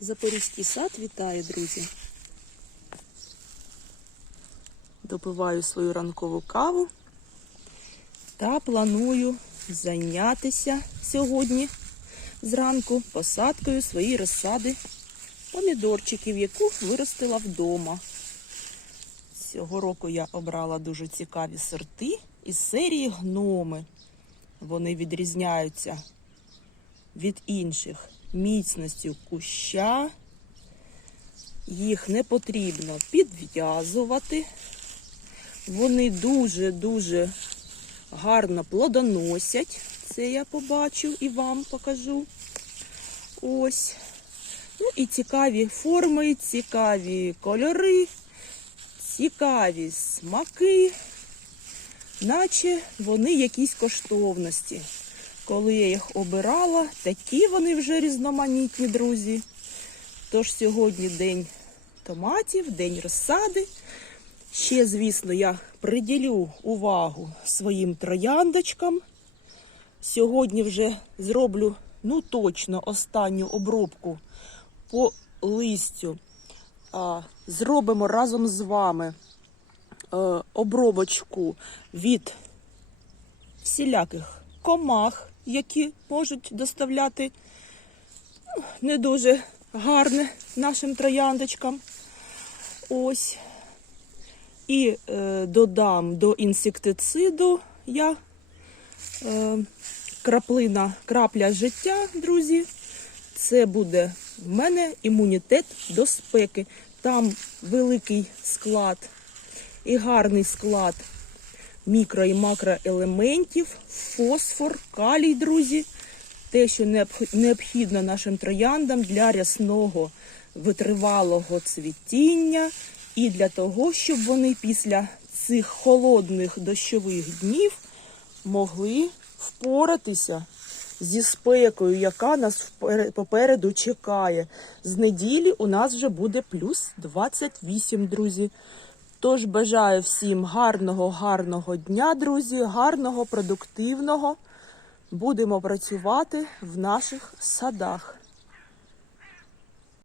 Запорізький сад вітає, друзі. Допиваю свою ранкову каву та планую зайнятися сьогодні зранку посадкою своєї розсади помідорчиків, яку виростила вдома. Цього року я обрала дуже цікаві сорти із серії гноми. Вони відрізняються від інших міцністю куща. Їх не потрібно підв'язувати. Вони дуже-дуже гарно плодоносять. Це я побачу і вам покажу. Ось. Ну і цікаві форми, цікаві кольори, цікаві смаки, наче вони якісь коштовності. Коли я їх обирала, такі вони вже різноманітні, друзі. Тож сьогодні день томатів, день розсади. Ще, звісно, я приділю увагу своїм трояндочкам. Сьогодні вже зроблю, ну точно, останню обробку по листю. Зробимо разом з вами е, обробочку від всіляких комах, які можуть доставляти ну, не дуже гарне нашим трояндочкам. Ось. І е, додам до інсектициду я е, краплина, крапля життя, друзі. Це буде в мене імунітет до спеки. Там великий склад і гарний склад мікро і макроелементів, фосфор, калій, друзі. Те, що необхідно нашим трояндам для рясного витривалого цвітіння і для того, щоб вони після цих холодних дощових днів могли впоратися зі спекою, яка нас попереду чекає. З неділі у нас вже буде плюс 28, друзі. Тож бажаю всім гарного, гарного дня, друзі, гарного, продуктивного. Будемо працювати в наших садах.